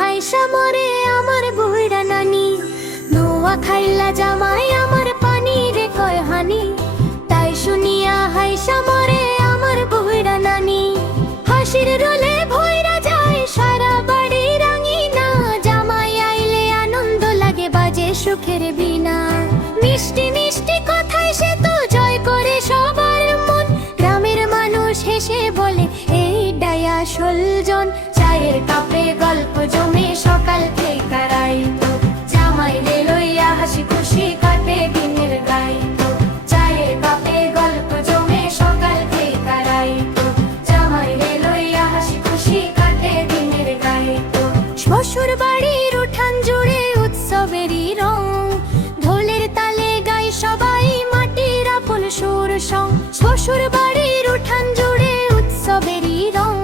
হাইসা মরে আমার বুইড়া নানি। নোয়া খাইলা জামাই আমার পানি রে কয় হানি, তাই শুনিয়া হাইসা মরে আমার বুইড়া নানি। হাসির রোলে ভইরা যায় সারা বাড়ি রাঙিনা, জামাই আইলে আনন্দ লাগে বাজে সুখের বিনা। মিষ্টি মিষ্টি কথায় সে তো জয় করে সবার মন, গ্রামের মানুষ হেসে বলে এইটাই আসল জন। চায়ের কাপে গল্প জমে সকাল থেকে রাইত, জামাই রে লইয়া হাসি খুশি কাটে দিনের গাইত। চায়ের কাপে গল্প জমে সকাল থেকে রাইত, জামাই রে লইয়া হাসি খুশি কাটে দিনের গাইত। শ্বশুর বাড়ির উঠান জুড়ে উৎসবেরই রং, ঢোলের তালে গাই সবাই মাটির আপন সুর সং। শ্বশুর বাড়ির উঠান জুড়ে উৎসবেরই রং,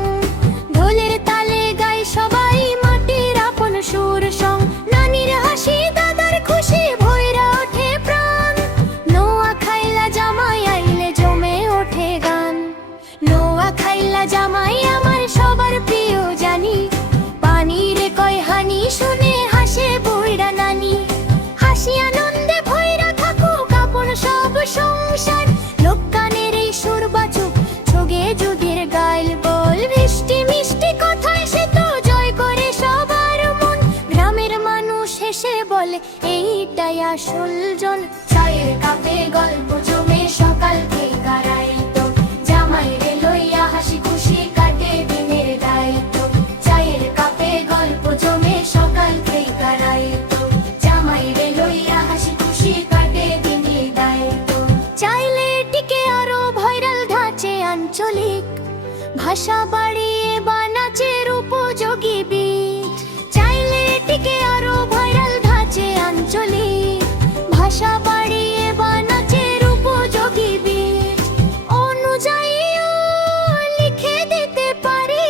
ঢোলের তালে গাই সবাই মাটির আপন সুর সং। নানির হাসি দাদার খুশি ভইরা ওঠে প্রাণ, নোয়া খাইলা জামাই আইলে জমে ওঠে গান। নোয়া খাইলা জামাই আমার সবার প্রিয় জানি, পানি রে কয় হানি শুনে হাসে বুইড়া নানি। হাসি আনন্দে ভইরা থাকুক আপন সব সংসার, লোক কানের এই সুর বাচুক ছগে যুগের গাইল বল। মিষ্টি মিষ্টি কথায় সে তো জয় করে সবার মন, গ্রামের মানুষ হেসে বলে এইটাই আসল জন। চায়ের কাপে গল্প জমে সকাল থেকে রাইত, জামাই রে লইয়া হাসি খুশি কাটে দিনের দায়িত্ব। চায়ের কাপে গল্প জমে সকাল থেকে রাইত, জামাই রে লইয়া হাসি খুশি কাটে দিনের দায়িত্ব। চাইলে টিকে আরো ভাইরাল ধাঁচে আঞ্চলিক ভাষা বাড়িয়ে বানাচের উপযোগী বীজ। চাইলে টিকে আরো ভাইরাল ধাঁচে আঞ্চলিক ভাষা বাড়িয়ে বানাচের উপযোগী বীজ অনুযায়ীও লিখে দিতে পারি।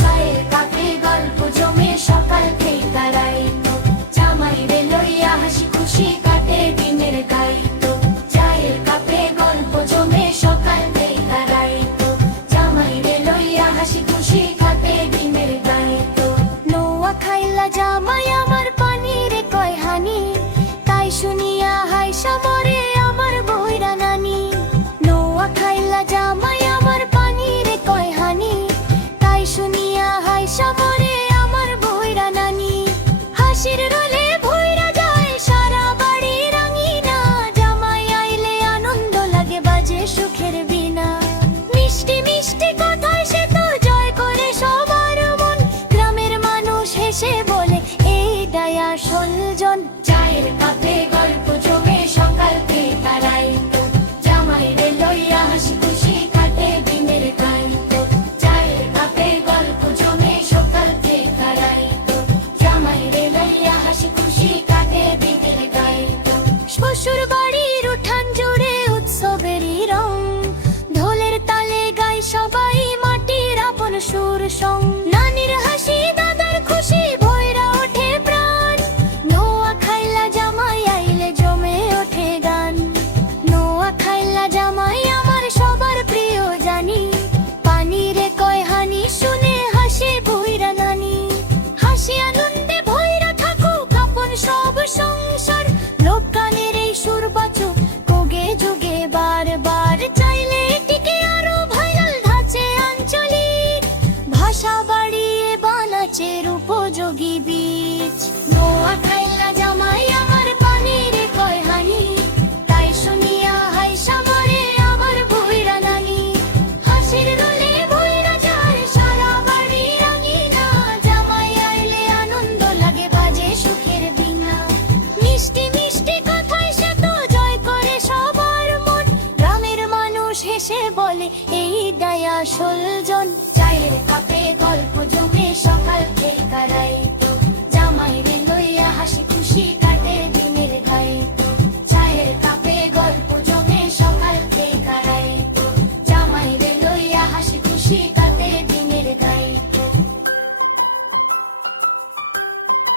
চায়ের কাপে গল্প জমে সকাল থেকে রাইত, জামাই রে লইয়া হাসি খুশি কাটে দিনের গাইত। চায়ের কাপে গল্প জমে সকাল থেকে রাইত, জামাই রে লইয়া হাসি খুশি কাটে দিনের গাইত। নোয়া খাইলা জামাই আমার পানি রে কয় হানি, তাই শুনিয়া হাইসা মরে আমার বুইড়া নানি। নোয়া খাইলা জামাই আমার পানি রে কয় হানি, তাই শুনিয়া হাইসা মরে আমার বুইড়া নানি। হাসির রোলে ভইরা যায় সারা বাড়ি রাঙিনা, জামাই আইলে আনন্দ লাগে বাজে সুখের বিনা। মিষ্টি মিষ্টি কথায় সে তো জয় করে সবার মন, গ্রামের মানুষ হেসে বলে এইটাই আসল জন। চায়ের কাপে গল্প জমে সকাল থেকে রাইত, জামাই রে লইয়া হাসি খুশি কাটে দিনের গাইত। চায়ের কাপে গল্প জমে সকাল থেকে রাইত, জামাই রে লইয়া হাসি খুশি কাটে দিনের গাইত। শ্বশুর বাড়ির উঠান জুড়ে উৎসবেরই রং, ঢোলের তালে গাই সবাই মাটির আপন সুর সং। নানির হাসি দাদার খুশি ভইরা ওঠে প্রাণ, নোয়া খাইলা জামাই আইলে জমে ওঠে গান। নোয়া খাইলা জামাই আমার সবার প্রিয় জানি, পানি রে কয় হানি শুনে হাসে বুইড়া নানি। হাসি আনন্দে ভইরা থাকুক আপন সব সংসার, লোক কানের এই সুর বাচুক কোগে যুগে বারবার। চাইলে টিকে আরো ভাইরাল ধাঁচে আঞ্চলিক ভাষা বাড়িয়ে বানাচের উপযোগী বীজ। নোয়া খাইলা জামাই আমার পানি রে কয় হানি, তাই শুনিয়া হাইসা মরে আবার বুইড়া নানি। হাসির রোলে ভইরা যায় সারা বাড়ি রাঙিনা, জামাই আইলে আনন্দ লাগে বাজে সুখের বিনা। মিষ্টি মিষ্টি কথায় সে তো জয় করে সবার মন, গ্রামের মানুষ হেসে বলে এইটাই আসল জন। চায়ের কাপে গল্প জমে সকাল থেকে রাইত,